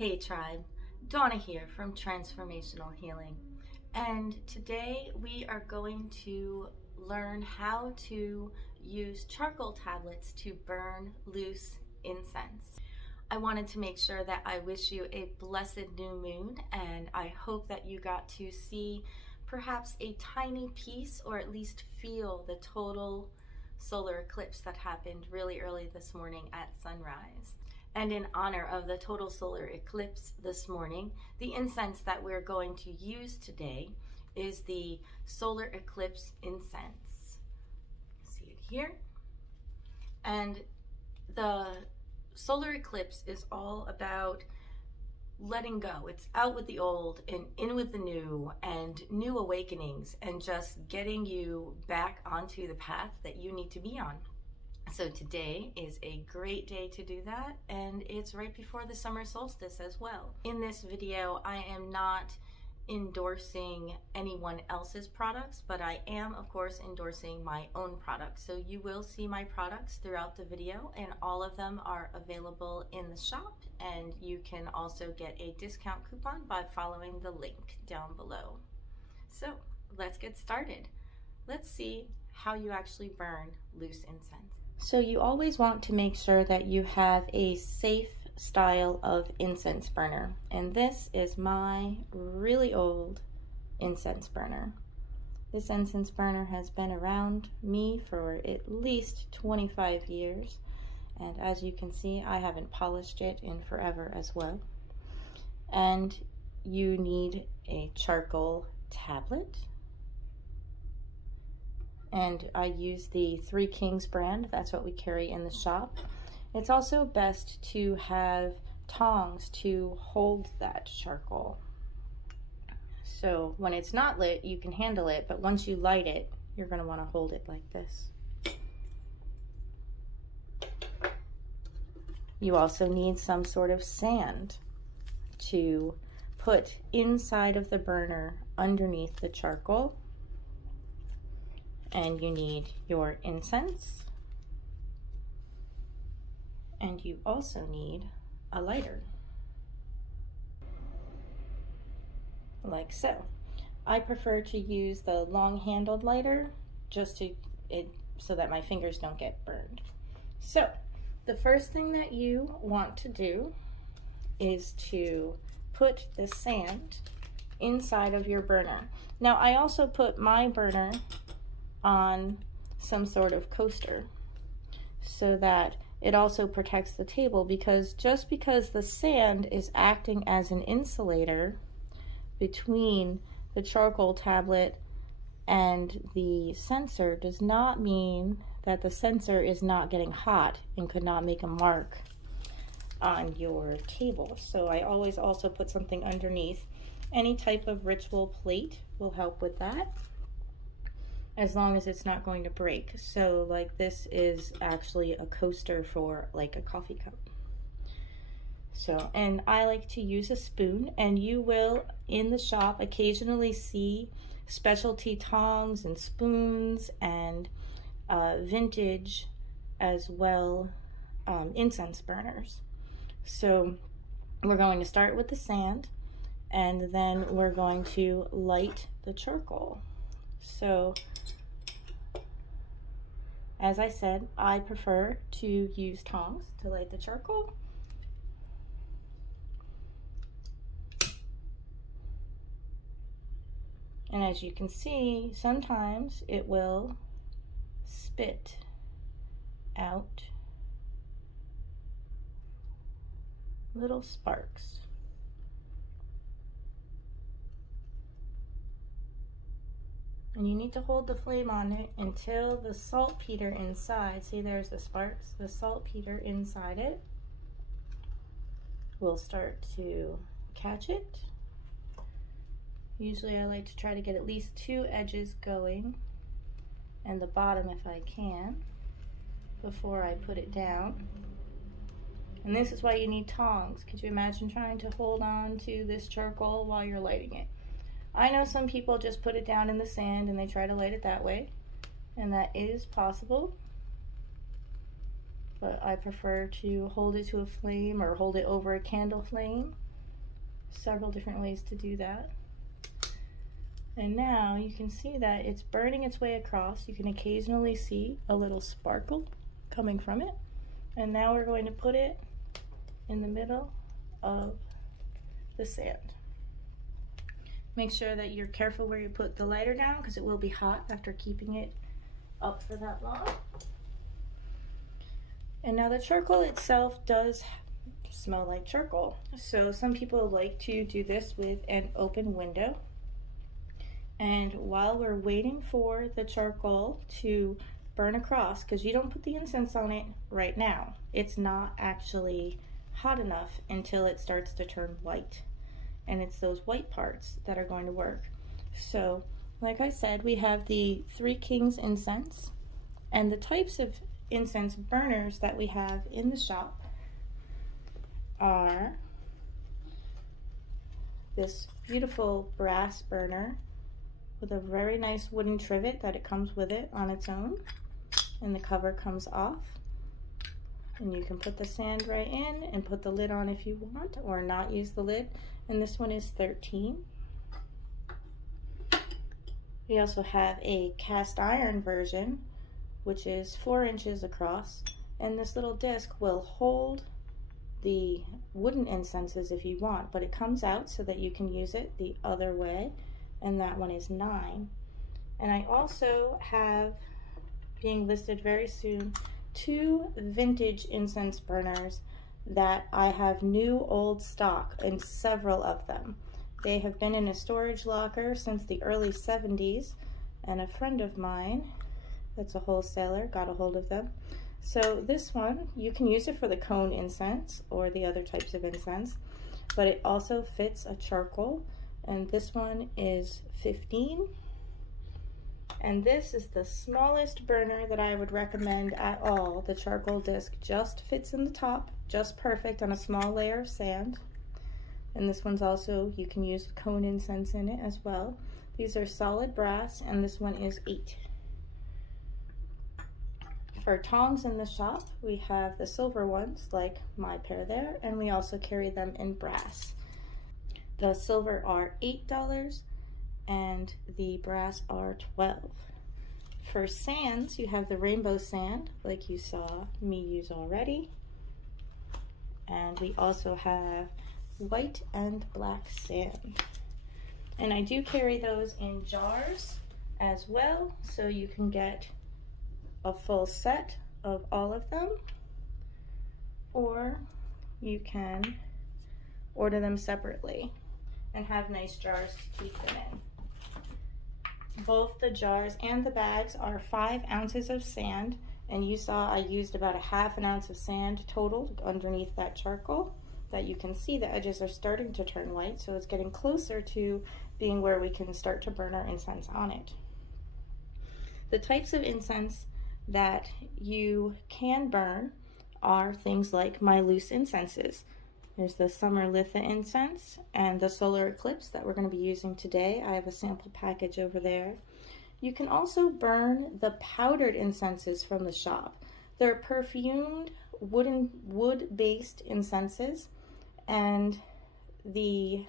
Hey tribe, Dawna here from Transformational Healing, and today we are going to learn how to use charcoal tablets to burn loose incense. I wanted to make sure that I wish you a blessed new moon, and I hope that you got to see perhaps a tiny piece or at least feel the total solar eclipse that happened really early this morning at sunrise. And in honor of the total solar eclipse this morning, the incense that we're going to use today is the Solar Eclipse incense. See it here? And the solar eclipse is all about letting go. It's out with the old and in with the new, and new awakenings, and just getting you back onto the path that you need to be on. So today is a great day to do that, and it's right before the summer solstice as well. In this video, I am not endorsing anyone else's products, but I am, of course, endorsing my own products. So you will see my products throughout the video, and all of them are available in the shop, and you can also get a discount coupon by following the link down below. So let's get started. Let's see how you actually burn loose incense. So you always want to make sure that you have a safe style of incense burner. And this is my really old incense burner. This incense burner has been around me for at least 25 years. And as you can see, I haven't polished it in forever as well. And you need a charcoal tablet. And I use the Three Kings brand. That's what we carry in the shop. It's also best to have tongs to hold that charcoal. So when it's not lit, you can handle it, but once you light it, you're going to want to hold it like this. You also need some sort of sand to put inside of the burner underneath the charcoal. And you need your incense, and you also need a lighter, like so. I prefer to use the long-handled lighter just so that my fingers don't get burned. So the first thing that you want to do is to put the sand inside of your burner. Now I also put my burner on some sort of coaster so that it also protects the table, because just because the sand is acting as an insulator between the charcoal tablet and the sensor does not mean that the sensor is not getting hot and could not make a mark on your table. So I always also put something underneath. Any type of ritual plate will help with that, as long as it's not going to break. So like this is actually a coaster for like a coffee cup. So, and I like to use a spoon, and you will in the shop occasionally see specialty tongs and spoons and vintage as well incense burners. So we're going to start with the sand, and then we're going to light the charcoal. So as I said, I prefer to use tongs to light the charcoal. And as you can see, sometimes it will spit out little sparks. And you need to hold the flame on it until the saltpeter inside, see there's the sparks, the saltpeter inside it will start to catch it. Usually I like to try to get at least 2 edges going, and the bottom if I can, before I put it down. And this is why you need tongs. Could you imagine trying to hold on to this charcoal while you're lighting it? I know some people just put it down in the sand and they try to light it that way, and that is possible, but I prefer to hold it to a flame or hold it over a candle flame several different ways to do that. And now you can see that it's burning its way across. You can occasionally see a little sparkle coming from it. And now we're going to put it in the middle of the sand. Make sure that you're careful where you put the lighter down because it will be hot after keeping it up for that long. And now the charcoal itself does smell like charcoal. So some people like to do this with an open window. And while we're waiting for the charcoal to burn across, because you don't put the incense on it right now, it's not actually hot enough until it starts to turn white. And it's those white parts that are going to work. So, like I said, we have the Three Kings incense, and the types of incense burners that we have in the shop are this beautiful brass burner with a very nice wooden trivet that it comes with it on its own, and the cover comes off, and you can put the sand right in and put the lid on if you want, or not use the lid. And this one is $13. We also have a cast iron version, which is 4 inches across, and this little disc will hold the wooden incenses if you want, but it comes out so that you can use it the other way, and that one is $9. And I also have, being listed very soon, 2 vintage incense burners that I have new old stock in several of them. They have been in a storage locker since the early 70s, and a friend of mine that's a wholesaler got a hold of them. So this one, you can use it for the cone incense or the other types of incense, but it also fits a charcoal, and this one is $15. And this is the smallest burner that I would recommend at all. The charcoal disc just fits in the top, just perfect on a small layer of sand. And this one's also, you can use cone incense in it as well. These are solid brass, and this one is $8. For tongs in the shop, we have the silver ones, like my pair there, and we also carry them in brass. The silver are $8, and the brass are $12. For sands, you have the rainbow sand, like you saw me use already. And we also have white and black sand. And I do carry those in jars as well, so you can get a full set of all of them, or you can order them separately and have nice jars to keep them in. Both the jars and the bags are 5 ounces of sand, and you saw I used about a ½ ounce of sand total underneath that charcoal. That you can see the edges are starting to turn white, so it's getting closer to being where we can start to burn our incense on it. The types of incense that you can burn are things like my loose incenses. There's the Summer Litha incense and the Solar Eclipse that we're going to be using today. I have a sample package over there. You can also burn the powdered incenses from the shop. They're perfumed wood-based incenses, and the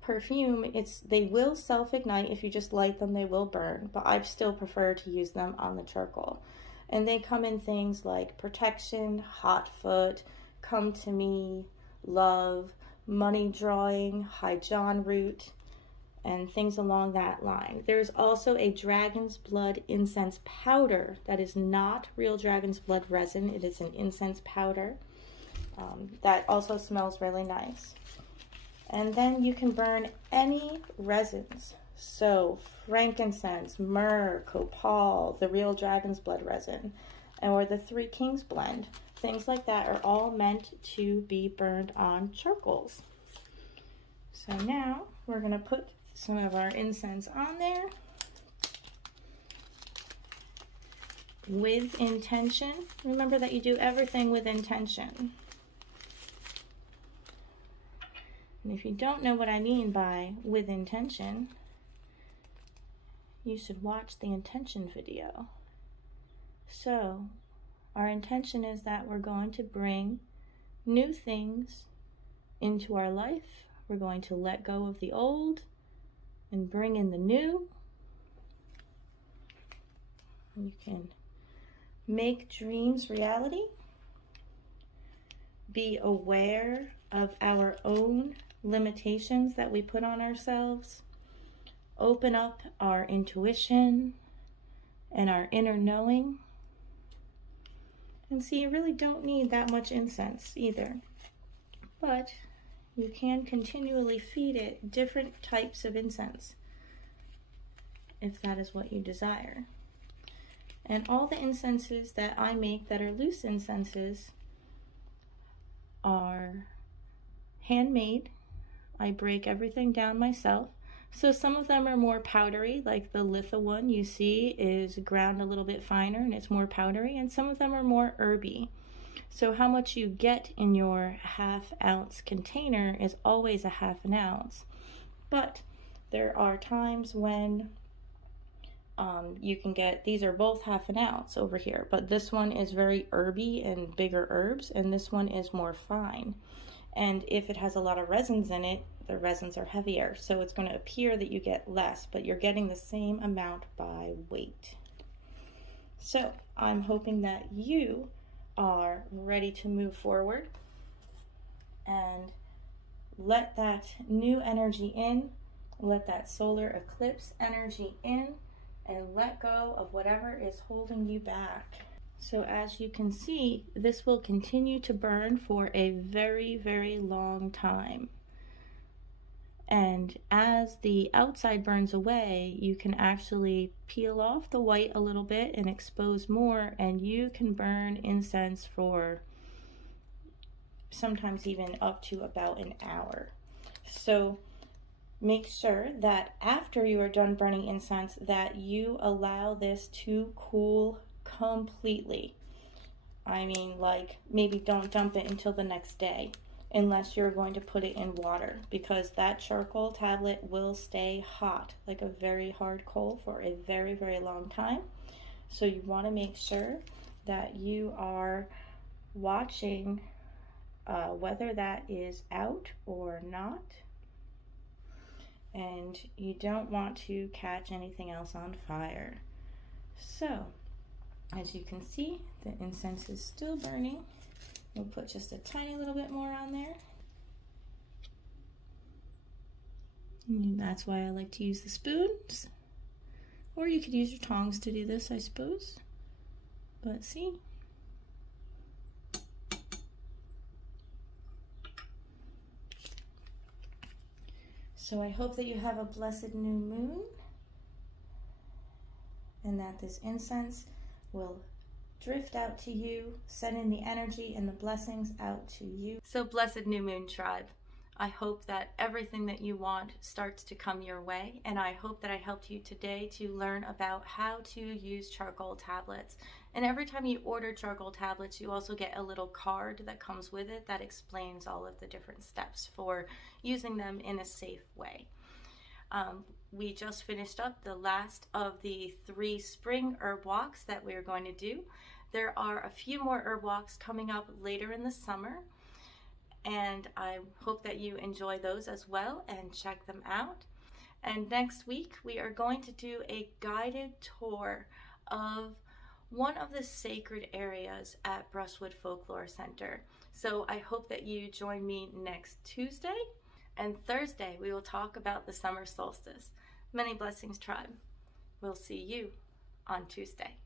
perfume, they will self-ignite. If you just light them, they will burn, but I still prefer to use them on the charcoal. And they come in things like protection, hot foot, come to me, love, money drawing, high John root, and things along that line. There's also a dragon's blood incense powder that is not real dragon's blood resin. It is an incense powder that also smells really nice. And then you can burn any resins. So frankincense, myrrh, copal, the real dragon's blood resin, or the Three Kings blend. Things like that are all meant to be burned on charcoals. So now we're going to put some of our incense on there with intention. Remember that you do everything with intention. And if you don't know what I mean by with intention, you should watch the intention video. So our intention is that we're going to bring new things into our life. We're going to let go of the old and bring in the new. You can make dreams reality. Be aware of our own limitations that we put on ourselves. Open up our intuition and our inner knowing. And see, you really don't need that much incense either. But you can continually feed it different types of incense if that is what you desire. And all the incenses that I make that are loose incenses are handmade. I break everything down myself. So some of them are more powdery, like the litha one you see is ground a little bit finer and it's more powdery, and some of them are more herby. So how much you get in your half-ounce container is always a half an ounce. But there are times when you can get, these are both half an ounce over here, but this one is very herby and bigger herbs, and this one is more fine. And if it has a lot of resins in it, the resins are heavier, so it's going to appear that you get less, but you're getting the same amount by weight. So I'm hoping that you are ready to move forward and let that new energy in, let that solar eclipse energy in, and let go of whatever is holding you back. So as you can see, this will continue to burn for a very, very long time. And as the outside burns away, you can actually peel off the white a little bit and expose more, and you can burn incense for sometimes even up to about an hour. So make sure that after you are done burning incense that you allow this to cool completely. I mean, like, maybe don't dump it until the next day unless you're going to put it in water, because that charcoal tablet will stay hot like a very hard coal for a very, very long time. So you want to make sure that you are watching whether that is out or not, and you don't want to catch anything else on fire. So as you can see, the incense is still burning. We'll put just a tiny little bit more on there. And that's why I like to use the spoons. Or you could use your tongs to do this, I suppose. But see? So I hope that you have a blessed new moon, and that this incense will drift out to you, sending the energy and the blessings out to you. So blessed new moon tribe, I hope that everything that you want starts to come your way, and I hope that I helped you today to learn about how to use charcoal tablets. And every time you order charcoal tablets, you also get a little card that comes with it that explains all of the different steps for using them in a safe way. We just finished up the last of the 3 spring herb walks that we're going to do. There are a few more herb walks coming up later in the summer, and I hope that you enjoy those as well and check them out. And next week we are going to do a guided tour of one of the sacred areas at Brushwood Folklore Center. So I hope that you join me next Tuesday, and Thursday we will talk about the summer solstice. Many blessings, tribe. We'll see you on Tuesday.